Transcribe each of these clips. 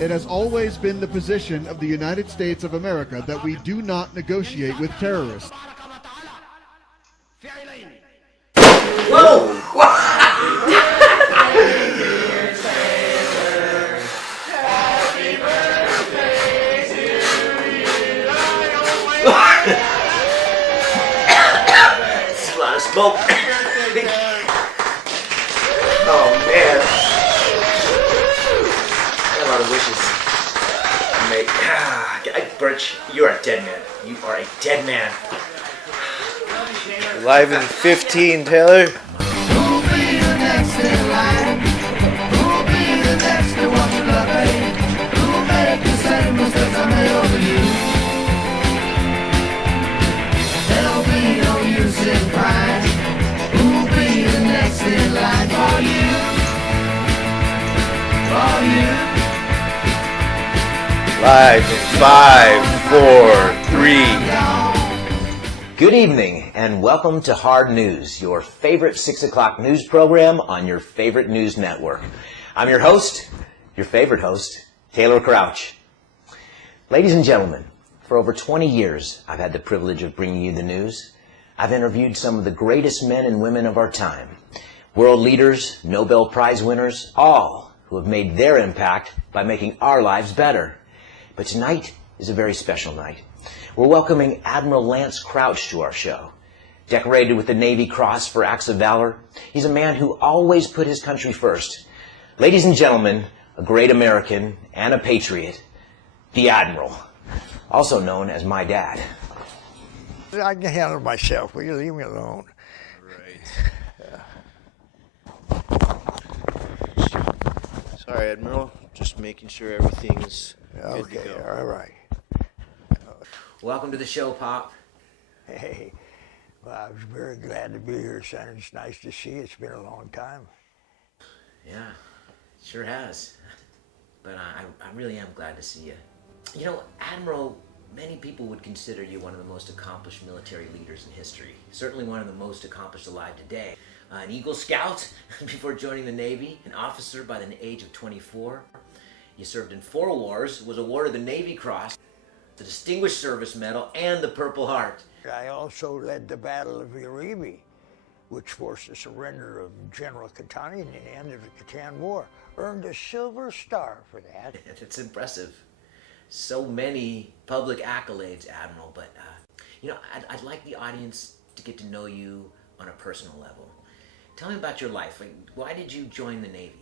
It has always been the position of the United States of America that we do not negotiate with terrorists. Whoa! It's a lot of smoke. Oh man. Got a lot of wishes. Mate. Birch, you are a dead man. You are a dead man. Live in 15, Taylor. Who'll be the next in line? Who'll be the next to watch the pain? Who'll make the same mistakes I made over you? There'll be no use in crying. Who'll be the next in line for you? For you. Live in 5, 4, 3. Good evening and welcome to Hard News, your favorite 6 o'clock news program on your favorite news network. I'm your host, your favorite host, Taylor Crouch. Ladies and gentlemen, for over 20 years, I've had the privilege of bringing you the news. I've interviewed some of the greatest men and women of our time, world leaders, Nobel Prize winners, all who have made their impact by making our lives better. But tonight is a very special night. We're welcoming Admiral Lance Crouch to our show. Decorated with the Navy Cross for acts of valor, he's a man who always put his country first. Ladies and gentlemen, a great American and a patriot, the Admiral, also known as my dad. I can handle it myself. Will you leave me alone? Sorry, Admiral. Just making sure everything's good to Okay, go. all right. Welcome to the show, Pop. Hey, well, I was very glad to be here, son. It's nice to see you. It's been a long time. Yeah, sure has. But I really am glad to see you. You know, Admiral, many people would consider you one of the most accomplished military leaders in history. Certainly one of the most accomplished alive today. An Eagle Scout before joining the Navy, an officer by the age of 24. You served in 4 wars, was awarded the Navy Cross, the Distinguished Service Medal, and the Purple Heart. I also led the Battle of Uribe, which forced the surrender of General Catani and the end of the Catan War. Earned a Silver Star for that. It's impressive. So many public accolades, Admiral, but, you know, I'd like the audience to get to know you on a personal level. Tell me about your life. Like, why did you join the Navy?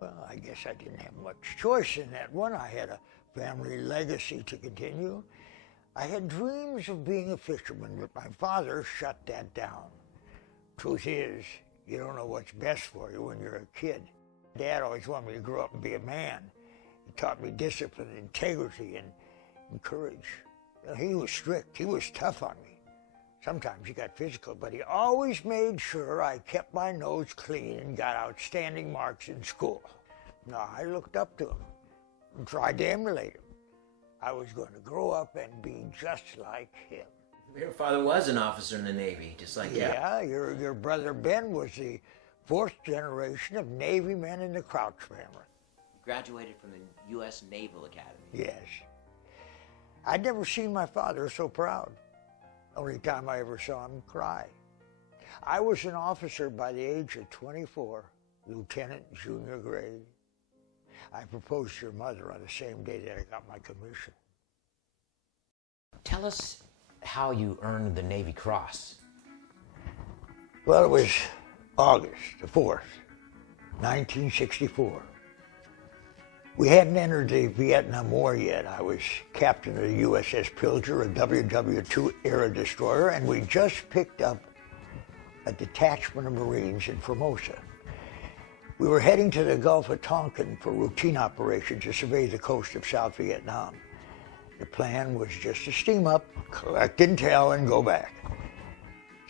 Well, I guess I didn't have much choice in that one. I had a family legacy to continue. I had dreams of being a fisherman, but my father shut that down. Truth is, you don't know what's best for you when you're a kid. Dad always wanted me to grow up and be a man. He taught me discipline, integrity, and courage. You know, he was strict. He was tough on me. Sometimes he got physical, but he always made sure I kept my nose clean and got outstanding marks in school. Now, I looked up to him and tried to emulate him. I was going to grow up and be just like him. Your father was an officer in the Navy, just like you. Yeah, your brother Ben was the 4th generation of Navy men in the Crouch family. Graduated from the U.S. Naval Academy. Yes. I'd never seen my father so proud. Only time I ever saw him cry. I was an officer by the age of 24, lieutenant, junior grade. I proposed to your mother on the same day that I got my commission. Tell us how you earned the Navy Cross. Well, it was August the 4th, 1964. We hadn't entered the Vietnam War yet. I was captain of the USS Pilger, a WW-2 era destroyer, and we just picked up a detachment of Marines in Formosa. We were heading to the Gulf of Tonkin for routine operations to survey the coast of South Vietnam. The plan was just to steam up, collect intel, and go back.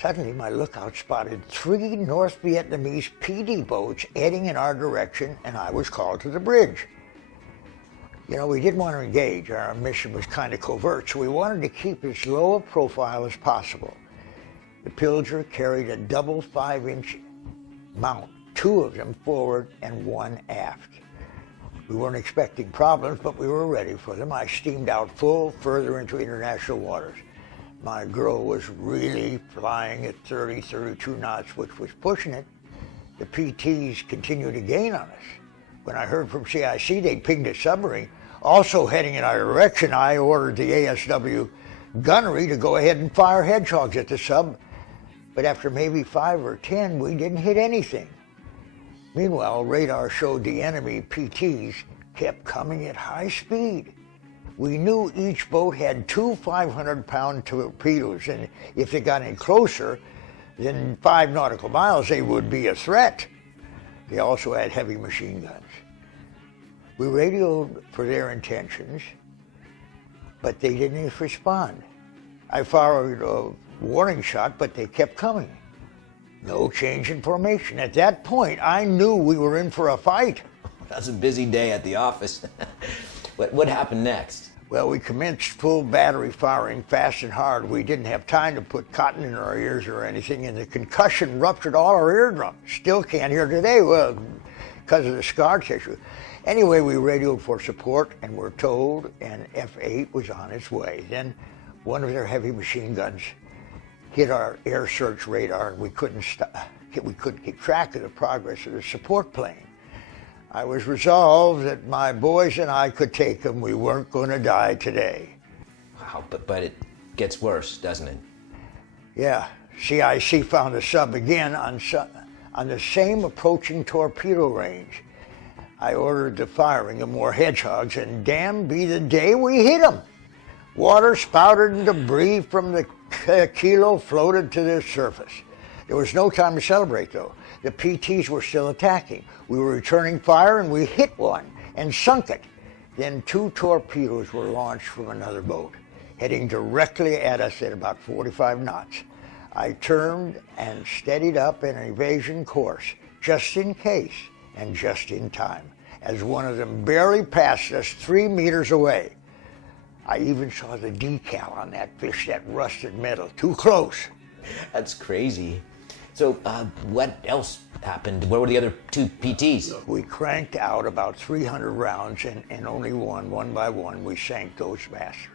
Suddenly, my lookout spotted 3 North Vietnamese PD boats heading in our direction, and I was called to the bridge. You know, we didn't want to engage. Our mission was kind of covert, so we wanted to keep as low a profile as possible. The Pilger carried a double 5-inch mount, 2 of them forward and 1 aft. We weren't expecting problems, but we were ready for them. I steamed out full further into international waters. My girl was really flying at 30, 32 knots, which was pushing it. The PTs continued to gain on us. When I heard from CIC they pinged a submarine, also heading in our direction, I ordered the ASW gunnery to go ahead and fire Hedgehogs at the sub. But after maybe 5 or 10, we didn't hit anything. Meanwhile, radar showed the enemy PTs kept coming at high speed. We knew each boat had 2 500-pound torpedoes, and if they got any closer than 5 nautical miles, they would be a threat. They also had heavy machine guns. We radioed for their intentions, but they didn't respond. I fired a warning shot, but they kept coming. No change in formation. At that point, I knew we were in for a fight. That's a busy day at the office. What happened next? Well, we commenced full battery firing fast and hard. We didn't have time to put cotton in our ears or anything, and the concussion ruptured all our eardrums. Still can't hear today, well, because of the scar tissue. Anyway, we radioed for support and were told an F-8 was on its way. Then one of their heavy machine guns hit our air search radar, and we couldn't keep track of the progress of the support plane. I was resolved that my boys and I could take them. We weren't going to die today. Wow, but it gets worse, doesn't it? Yeah, CIC found the sub again on the same approaching torpedo range. I ordered the firing of more Hedgehogs, and damn be the day we hit them. Water spouted and debris from the kilo floated to the surface. There was no time to celebrate, though. The PTs were still attacking. We were returning fire, and we hit one and sunk it. Then 2 torpedoes were launched from another boat, heading directly at us at about 45 knots. I turned and steadied up an evasion course, just in case and just in time, as one of them barely passed us 3 meters away. I even saw the decal on that fish, that rusted metal, too close. That's crazy. So what else happened? Where were the other 2 PTs? We cranked out about 300 rounds, and only one by one, we sank those bastards.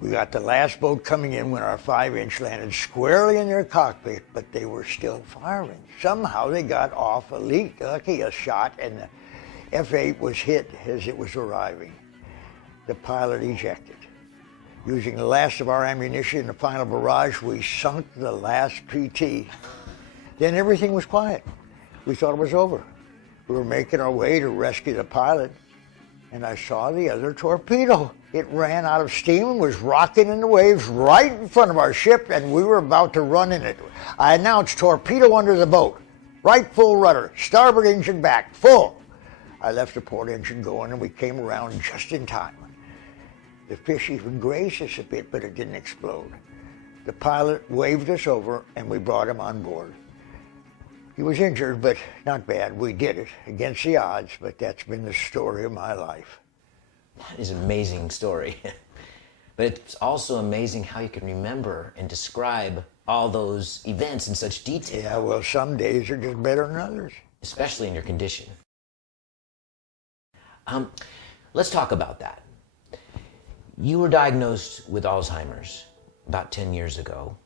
We got the last boat coming in when our 5-inch landed squarely in their cockpit, but they were still firing. Somehow they got off a shot, and the F-8 was hit as it was arriving. The pilot ejected. Using the last of our ammunition in the final barrage, we sunk the last PT. Then everything was quiet. We thought it was over. We were making our way to rescue the pilot, and I saw the other torpedo. It ran out of steam and was rocking in the waves right in front of our ship, and we were about to run in it. I announced torpedo under the boat. Right full rudder, starboard engine back, full. I left the port engine going, and we came around just in time. The fish even grazed us a bit, but it didn't explode. The pilot waved us over, and we brought him on board. He was injured, but not bad. We did it, against the odds, but that's been the story of my life. That is an amazing story. But it's also amazing how you can remember and describe all those events in such detail. Yeah, well, some days are just better than others. Especially in your condition. Let's talk about that. You were diagnosed with Alzheimer's about 10 years ago.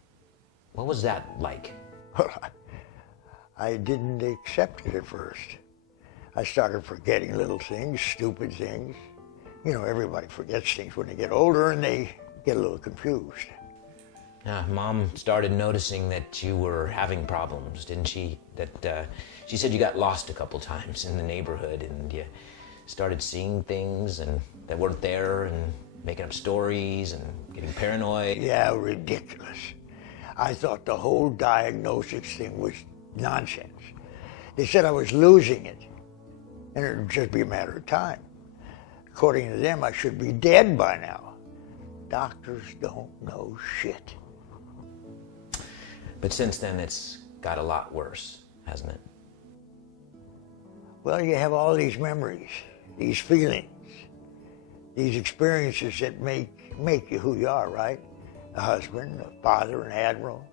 What was that like? I didn't accept it at first. I started forgetting little things, stupid things. You know, everybody forgets things when they get older, and they get a little confused. Mom started noticing that you were having problems, didn't she? That she said you got lost a couple times in the neighborhood, and you started seeing things and that weren't there, and making up stories and getting paranoid. Yeah, ridiculous. I thought the whole diagnosis thing was nonsense. They said I was losing it, and it would just be a matter of time. According to them, I should be dead by now. Doctors don't know shit. But since then, it's got a lot worse, hasn't it? Well, you have all these memories, these feelings, these experiences that make you who you are, right? A husband, a father, an admiral.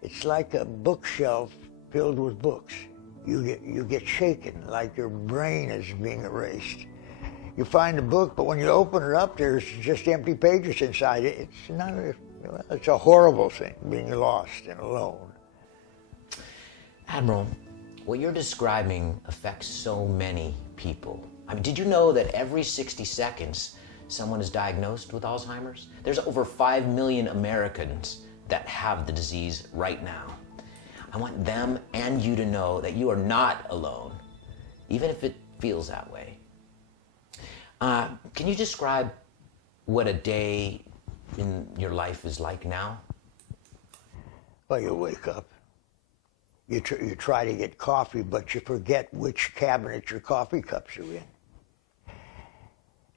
It's like a bookshelf filled with books. you get shaken, like your brain is being erased. You find a book, but when you open it up, there's just empty pages inside it. It's a horrible thing, being lost and alone. Admiral, what you're describing affects so many people. I mean, did you know that every 60 seconds someone is diagnosed with Alzheimer's? There's over 5 million Americans that have the disease right now. I want them and you to know that you are not alone, even if it feels that way. Can you describe what a day in your life is like now? Well, you wake up, you try to get coffee, but you forget which cabinet your coffee cups are in.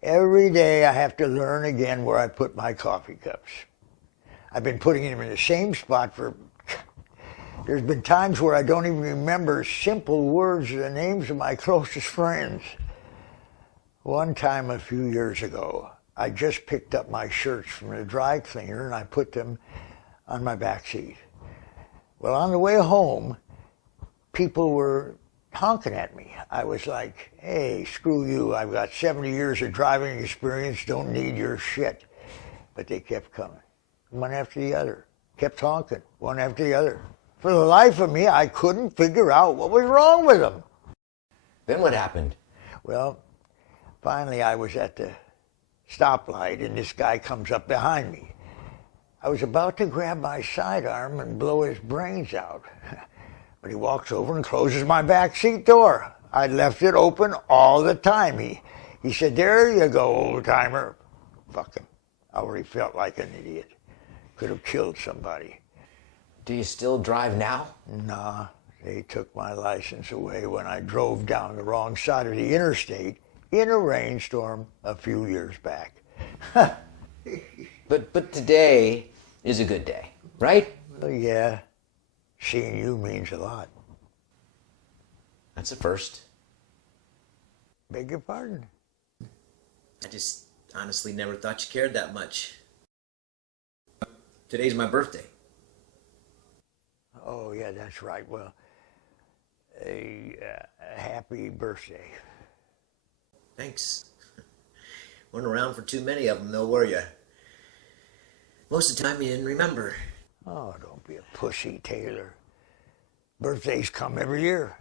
Every day I have to learn again where I put my coffee cups. I've been putting them in the same spot for... There's been times where I don't even remember simple words or the names of my closest friends. One time a few years ago, I just picked up my shirts from the dry cleaner and I put them on my back seat. Well, on the way home, people were honking at me. I was like, hey, screw you. I've got 70 years of driving experience, don't need your shit. But they kept coming, one after the other. Kept honking, one after the other. For the life of me, I couldn't figure out what was wrong with them. Then what happened? Well, finally I was at the stoplight and this guy comes up behind me. I was about to grab my sidearm and blow his brains out. But he walks over and closes my back seat door. I left it open all the time. He said, there you go, old timer. Fuck him. I already felt like an idiot. Could have killed somebody. Do you still drive now? Nah, they took my license away when I drove down the wrong side of the interstate in a rainstorm a few years back. But today is a good day, right? Well, yeah, seeing you means a lot. That's a first. Beg your pardon? I just honestly never thought you cared that much. Today's my birthday. Oh, yeah, that's right. Well, a happy birthday. Thanks. Weren't around for too many of them, though, were you? Most of the time you didn't remember. Oh, don't be a pussy, Taylor. Birthdays come every year.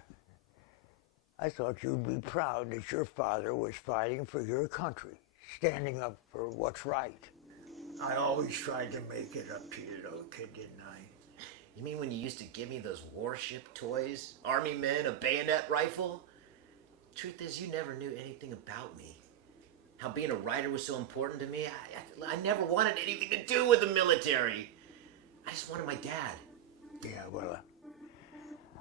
I thought you'd be proud that your father was fighting for your country, standing up for what's right. I always tried to make it up to you, little kid, didn't I? You mean when you used to give me those warship toys? Army men, a bayonet rifle? Truth is, you never knew anything about me. How being a writer was so important to me. I never wanted anything to do with the military. I just wanted my dad. Yeah, well,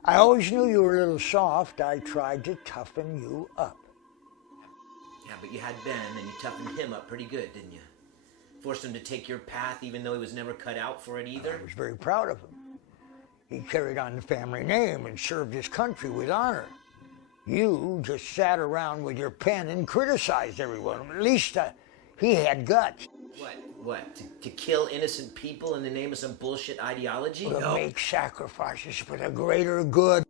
I always knew you were a little soft. I tried to toughen you up. Yeah, but you had Ben and you toughened him up pretty good, didn't you? Forced him to take your path even though he was never cut out for it either. I was very proud of him. He carried on the family name and served his country with honor. You just sat around with your pen and criticized everyone. At least he had guts. What? To kill innocent people in the name of some bullshit ideology? To make sacrifices for the greater good.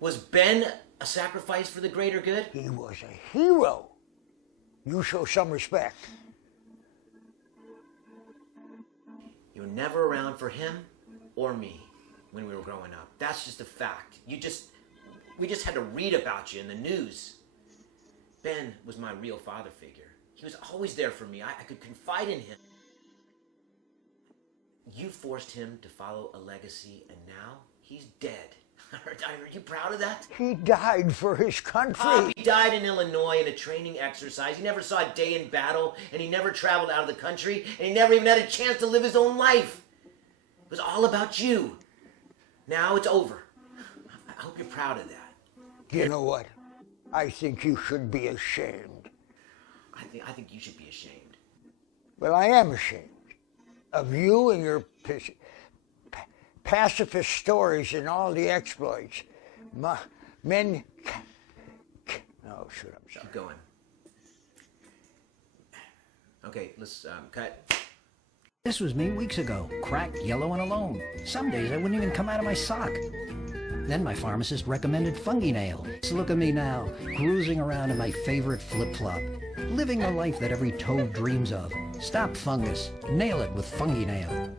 Was Ben a sacrifice for the greater good? He was a hero. You show some respect. You were never around for him or me when we were growing up. That's just a fact. We just had to read about you in the news. Ben was my real father figure. He was always there for me. I could confide in him. You forced him to follow a legacy, and now he's dead. Are you proud of that? He died for his country. He died in Illinois in a training exercise. He never saw a day in battle, and he never traveled out of the country, and he never even had a chance to live his own life. It was all about you. Now it's over. I hope you're proud of that. You know what? I think you should be ashamed. I think you should be ashamed. Well, I am ashamed of you and your pacifist stories and all the exploits. Men... Oh, shit, I'm sorry. Keep going. Okay, let's cut. This was me weeks ago, cracked, yellow, and alone. Some days I wouldn't even come out of my sock. Then my pharmacist recommended Fungi-Nail. So look at me now, cruising around in my favorite flip-flop, living the life that every toad dreams of. Stop fungus. Nail it with Fungi-Nail.